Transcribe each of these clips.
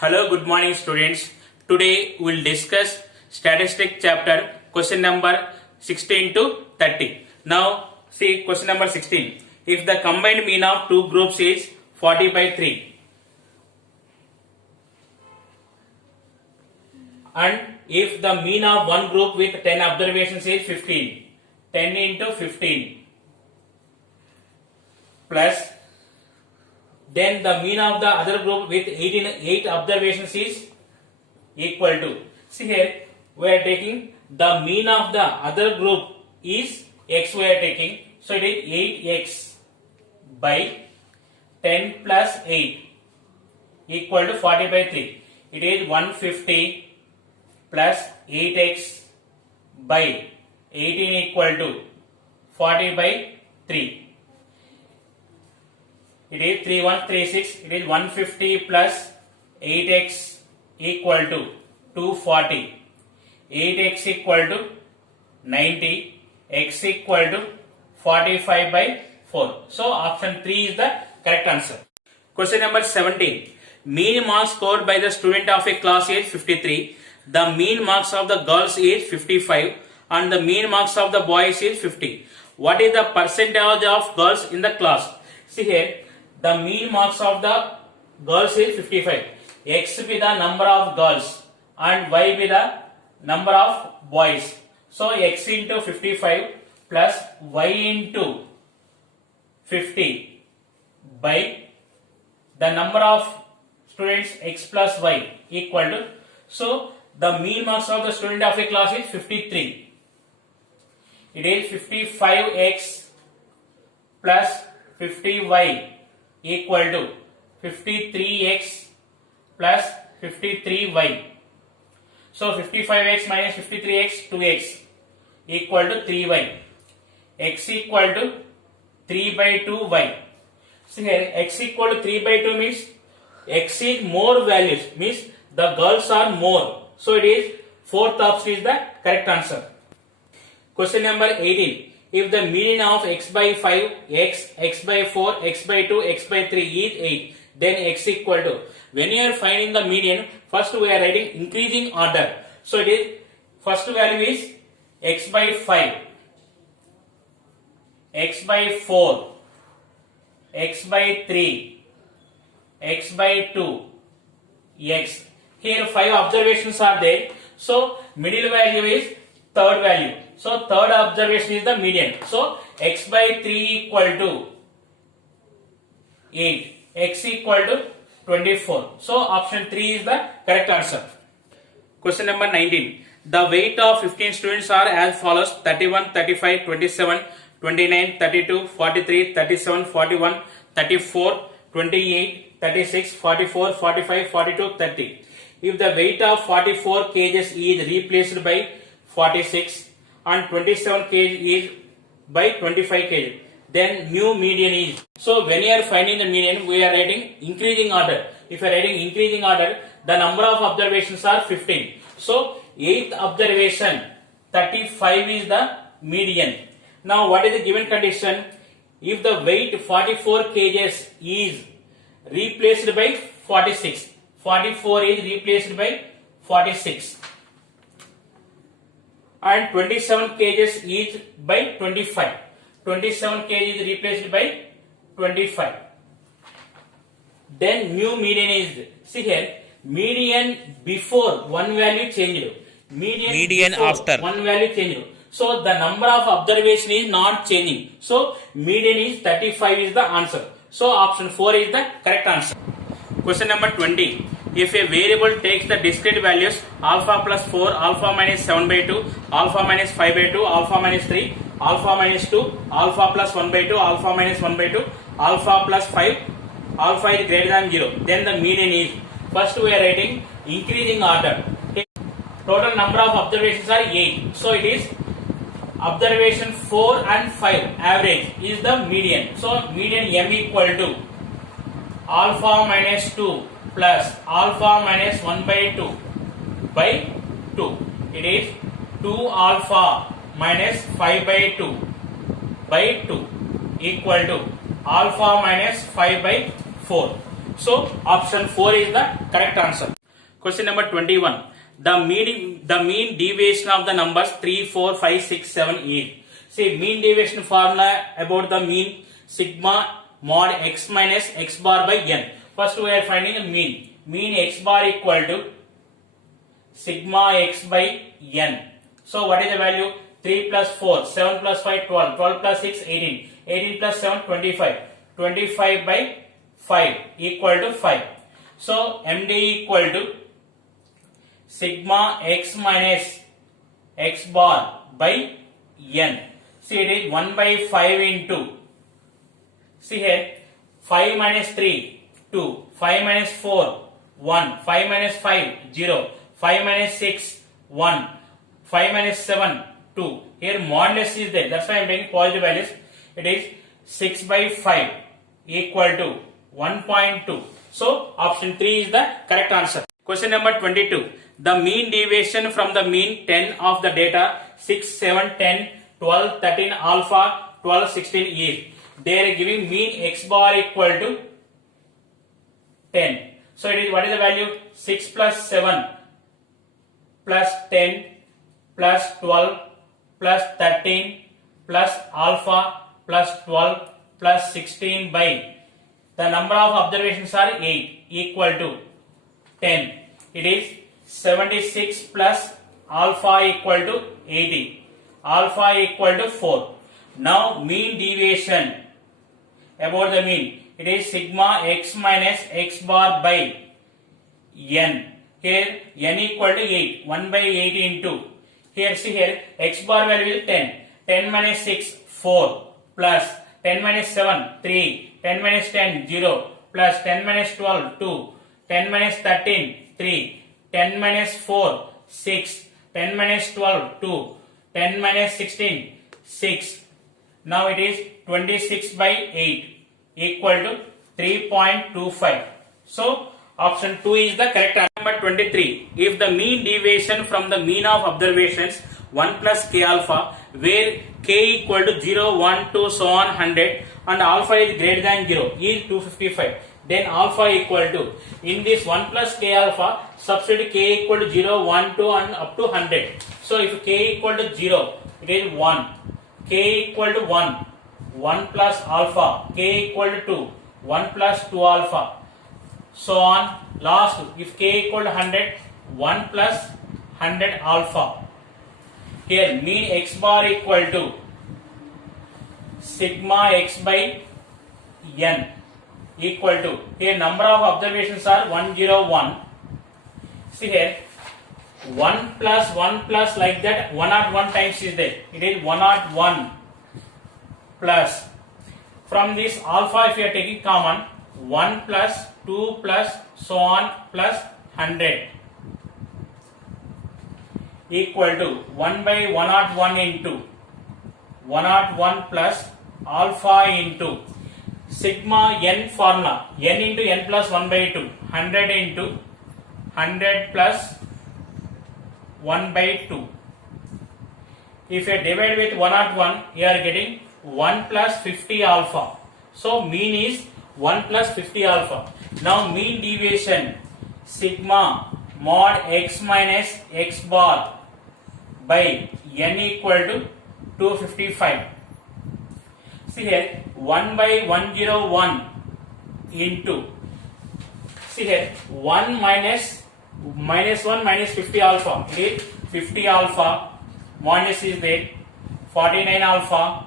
Hello, good morning students. Today we will discuss statistic chapter question number 16 to 30. Now see question number 16. If the combined mean of two groups is 40 by 3 and if the mean of one group with 10 observations is 15, 10 into 15 plus then the mean of the other group with 8 observations is equal to. See here, we are taking the mean of the other group is x we are taking. So it is 8x by 10 plus 8 equal to 40 by 3. It is 150 plus 8x by 18 equal to 40 by 3. It is 3136. It is 150 plus 8x equal to 240. 8x equal to 90. X equal to 45 by 4. So option 3 is the correct answer. Question number 17. Mean marks scored by the student of a class is 53. The mean marks of the girls is 55 and the mean marks of the boys is 50. What is the percentage of girls in the class? See here. The mean marks of the girls is 55. X be the number of girls and Y be the number of boys. So X into 55 plus Y into 50 by the number of students X plus Y equal to. So the mean marks of the student of a class is 53. It is 55X plus 50Y equal to 53x plus 53y. So 55x minus 53x 2x equal to 3y. X equal to 3 by 2y. See here, x equal to 3 by 2 means x is more values, means the girls are more. So it is fourth option is the correct answer. Question number 18. If the median of x by 5, x by 4, x by 2, x by 3 is 8, then x equal to. When you are finding the median, first we are writing increasing order. So it is first value is x by 5, x by 4, x by 3, x by 2, x. Here 5 observations are there. So middle value is third value. So third observation is the median. So x by 3 equal to 8. X equal to 24. So option 3 is the correct answer. Question number 19. The weight of 15 students are as follows: 31, 35, 27, 29, 32, 43, 37, 41, 34, 28, 36, 44, 45, 42, 30. If the weight of 44 kgs is replaced by 46 and 27 kg is by 25 kg, then new median is. So when you are finding the median, we are writing increasing order. If you are writing increasing order, the number of observations are 15. So 8th observation 35 is the median. Now what is the given condition? If the weight 44 kgs is replaced by 46, 44 is replaced by 46. And 27 kgs is by 25. 27 kg is replaced by 25. Then new median is, see here, median before one value changed. Median after one value changed. So the number of observation is not changing. So median is 35 is the answer. So option 4 is the correct answer. Question number 20. If a variable takes the discrete values alpha plus 4, alpha minus 7 by 2, alpha minus 5 by 2, alpha minus 3, alpha minus 2, alpha plus 1 by 2, alpha minus 1 by 2, alpha plus 5, alpha is greater than 0, then the median is. First we are writing increasing order. Total number of observations are 8. So it is observation 4 and 5 average is the median. So median m equal to alpha minus 2 plus alpha minus 1 by 2 by 2. It is 2 alpha minus 5 by 2 by 2 equal to alpha minus 5 by 4. So option 4 is the correct answer. Question number 21. The mean deviation of the numbers 3, 4, 5, 6, 7, 8. See, mean deviation formula about the mean sigma mod x minus x bar by n. First we are finding the mean. Mean x bar equal to sigma x by n. So what is the value? 3 plus 4, 7 plus 5, 12, 12 plus 6, 18, 18 plus 7, 25, 25 by 5 equal to 5. So MD equal to sigma x minus x bar by n. See, it is 1 by 5 into, see here, 5 minus 3, 2, 5 minus 4, 1, 5 minus 5, 0, 5 minus 6, 1, 5 minus 7, 2. Here modulus is there, that's why I am taking positive values. It is 6 by 5 equal to 1.2. So option 3 is the correct answer. Question number 22. The mean deviation from the mean 10 of the data 6, 7, 10, 12, 13, alpha, 12, 16 is. They are giving mean x bar equal to 10. So it is, what is the value? 6 plus 7 plus 10 plus 12 plus 13 plus alpha plus 12 plus 16 by the number of observations are 8 equal to 10. It is 76 plus alpha equal to 80. Alpha equal to 4. Now mean deviation about the mean. It is sigma x minus x bar by n. Here n equal to 8. 1 by 8 into. Here see here x bar value is 10. 10 minus 6 4 plus 10 minus 7 3. 10 minus 10 0 plus 10 minus 12 2. 10 minus 13 3. 10 minus 4 6. 10 minus 12 2. 10 minus 16 6. Now it is 26 by 8 equal to 3.25. So option 2 is the correct answer. Number 23. If the mean deviation from the mean of observations 1 plus k alpha, where k equal to 0, 1, 2, so on 100 and alpha is greater than 0 is 255, then alpha equal to, in this 1 plus k alpha, substitute k equal to 0, 1, 2 and up to 100. So if k equal to 0, it is 1. K equal to 1, 1 plus alpha. K equal to 2, 1 plus 2 alpha. So on. Last, if k equal to 100, 1 plus 100 alpha. Here mean x bar equal to sigma x by n equal to, here number of observations are 101. See here 1 plus like that 101 times is there. It is 101 plus, from this alpha if you are taking common, 1 plus 2 plus so on plus 100 equal to 1 by 101 into 101 plus alpha into sigma n formula, n into n plus 1 by 2, 100 into 100 plus 1 by 2. If you divide with 101, you are getting 1 plus 50 alpha. So mean is 1 plus 50 alpha. Now mean deviation sigma mod x minus x bar by n equal to 255. See here 1 by 101 into, see here 1 minus 1 minus 50 alpha, it is 50 alpha, minus is there 49 alpha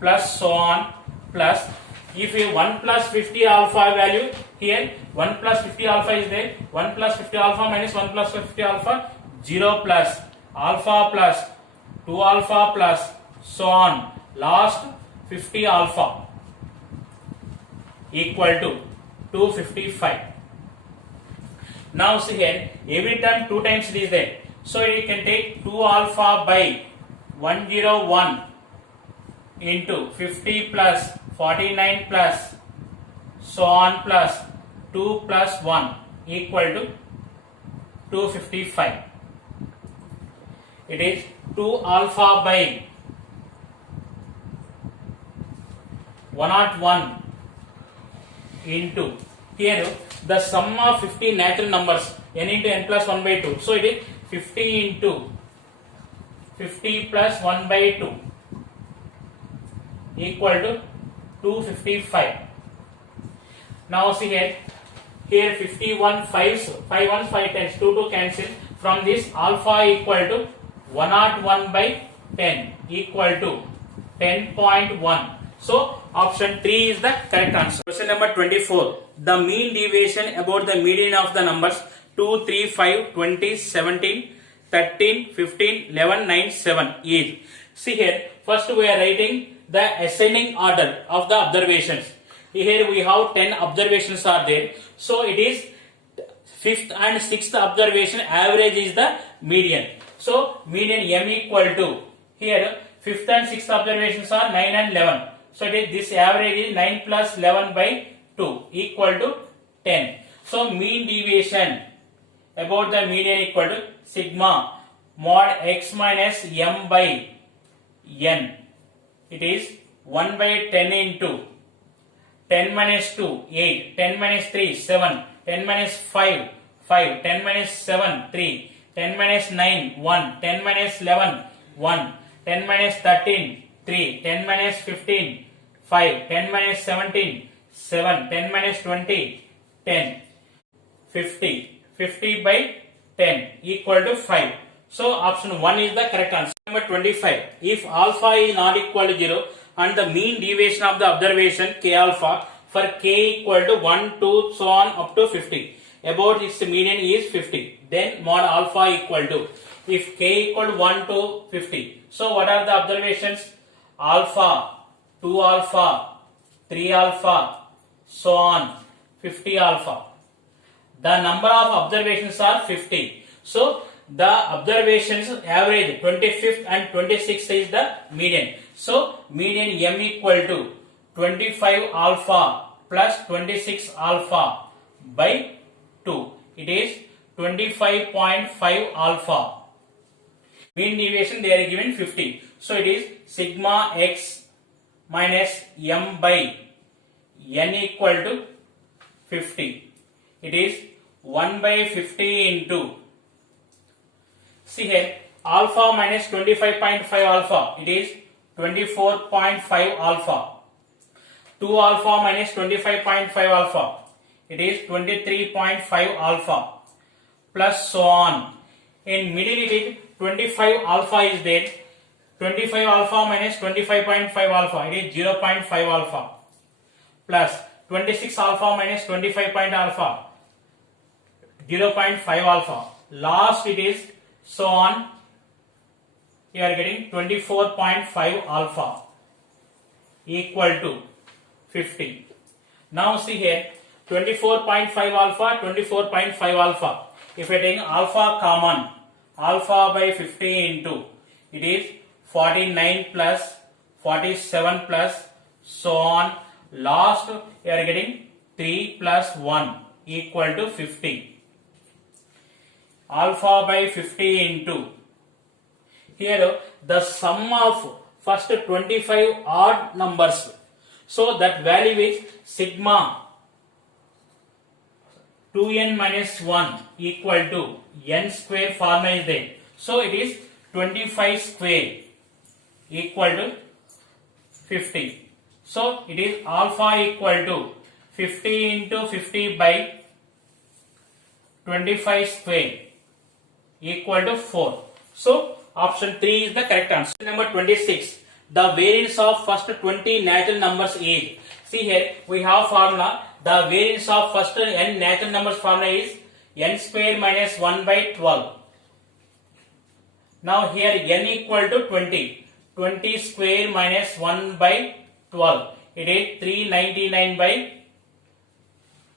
plus so on plus, if you 1 plus 50 alpha value, here 1 plus 50 alpha is there, 1 plus 50 alpha minus 1 plus 50 alpha, 0 plus alpha plus 2 alpha plus so on, last 50 alpha equal to 255. Now see here, every time 2 times it is there. So you can take 2 alpha by 101 into 50 plus 49 plus so on plus 2 plus 1 equal to 255. It is 2 alpha by 101 into here the sum of 50 natural numbers n into n plus 1 by 2. So it is 50 into 50 plus 1 by 2 equal to 255. Now see here 51 5s, 5 1 5 10s, 2 2 cancel. From this alpha equal to 101 by 10 equal to 10.1. So option 3 is the correct answer. Question number 24. The mean deviation about the median of the numbers 2, 3, 5, 20, 17, 13, 15, 11, 9, 7 is. See here, first we are writing the ascending order of the observations. Here we have 10 observations are there. So it is 5th and 6th observation average is the median. So median m equal to, here 5th and 6th observations are 9 and 11. So it is, this average is 9 plus 11 by 2 equal to 10. So mean deviation about the median equal to sigma mod x minus m by n. It is 1 by 10 into 10 minus 2 8, 10 minus 3 7, 10 minus 5 5, 10 minus 7 3, 10 minus 9 1, 10 minus 11 1, 10 minus 13 3, 10 minus 15 5, 10 minus 17 7, 10 minus 20 10, 50, 50 by 10 equal to 5. So option 1 is the correct answer. Number 25. If alpha is not equal to 0 and the mean deviation of the observation k alpha for k equal to 1, 2, so on up to 50, about its median is 50, then mod alpha equal to, if k equal to 1 to 50, so what are the observations? Alpha, 2 alpha, 3 alpha, so on 50 alpha. The number of observations are 50. So the observations average 25th and 26th is the median. So median m equal to 25 alpha plus 26 alpha by 2. It is 25.5 alpha. Mean deviation they are given 50. So it is sigma x minus m by n equal to 50. It is 1 by 50 into, see here, alpha minus 25.5 alpha, it is 24.5 alpha. 2 alpha minus 25.5 alpha, it is 23.5 alpha, plus so on. In middle it is 25 alpha is there. 25 alpha minus 25.5 alpha, it is 0.5 alpha, plus 26 alpha minus 25 alpha, 0.5 alpha. Last it is so on. You are getting 24.5 alpha equal to 50. Now see here, 24.5 alpha, 24.5 alpha. If I take alpha common, alpha by 50 into, it is 49 plus 47 plus so on. Last you are getting 3 plus 1 equal to 50. Alpha by 50 into, here the sum of first 25 odd numbers. So that value is sigma 2n minus 1 equal to n square formula is there. So it is 25 square equal to 50. So it is alpha equal to 50 into 50 by 25 square equal to 4. So option 3 is the correct answer. Number 26. The variance of first 20 natural numbers is. See here we have formula. The variance of first n natural numbers formula is n square minus 1 by 12. Now here n equal to 20. 20 square minus 1 by 12. It is 399 by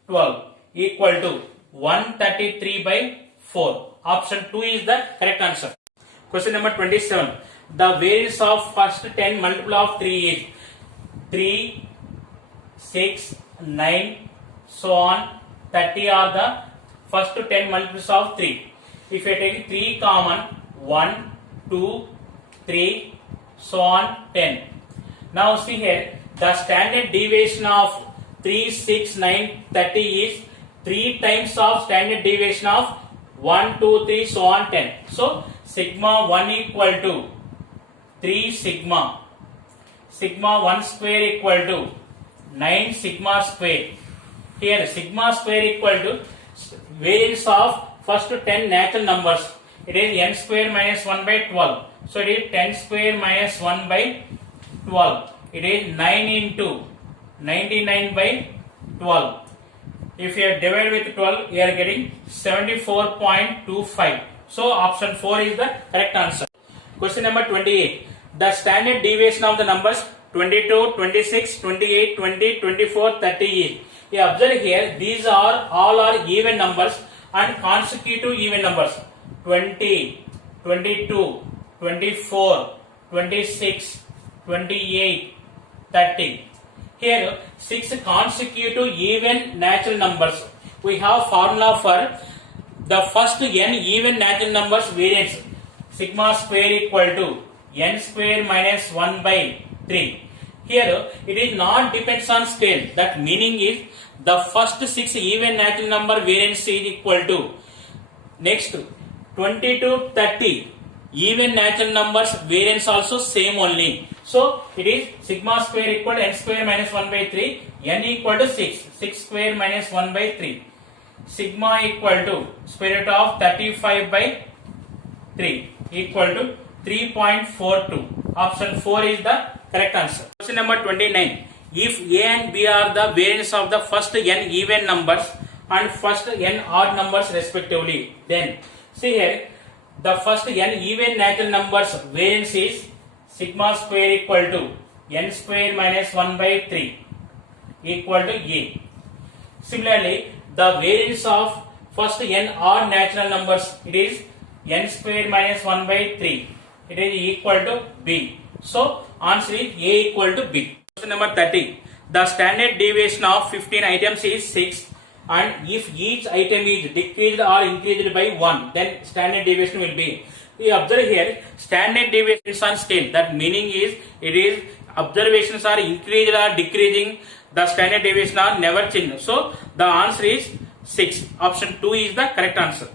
12 equal to 133 by 4. Option 2 is the correct answer. Question number 27. The variance of first 10 multiple of 3 is 3, 6, 9, so on 30 are the first 10 multiples of 3. If I take 3 common, 1, 2, 3, so on 10. Now see here, the standard deviation of 3, 6, 9, 30 is 3 times of standard deviation of 1, 2, 3, so on 10. So sigma 1 equal to 3 sigma. Sigma 1 square equal to 9 sigma square. Here sigma square equal to variance of first 10 natural numbers. It is n square minus 1 by 12. So it is 10 square minus 1 by 12. It is 9 into 99 by 12. If you divide with 12, you are getting 74.25. So option 4 is the correct answer. Question number 28. The standard deviation of the numbers 22, 26, 28, 20, 24, 30 is. You observe here, these are all are even numbers and consecutive even numbers. 20, 22, 24, 26, 28, 30. Here 6 consecutive even natural numbers. We have formula for the first n even natural numbers variance. Sigma square equal to n square minus 1 by 3. Here it is not depends on scale. That meaning is the first 6 even natural number variance is equal to next 20 to 30 even natural numbers variance also same only. So it is sigma square equal to n square minus 1 by 3, n equal to 6, 6 square minus 1 by 3. Sigma equal to square root of 35 by 3 equal to 3.42. Option 4 is the correct answer. Question number 29. If A and B are the variance of the first n even numbers and first n odd numbers respectively, then see here the first n even natural numbers variance is sigma square equal to n square minus 1 by 3 equal to A. Similarly, the variance of first n odd natural numbers, it is n square minus 1 by 3. It is equal to B. So answer is A equal to B. Question number 30. The standard deviation of 15 items is 6, and if each item is decreased or increased by 1, then standard deviation will be. We observe here standard deviation is on scale. That meaning is it is observations are increased or decreasing. The standard deviation are never changed. So the answer is 6. Option 2 is the correct answer.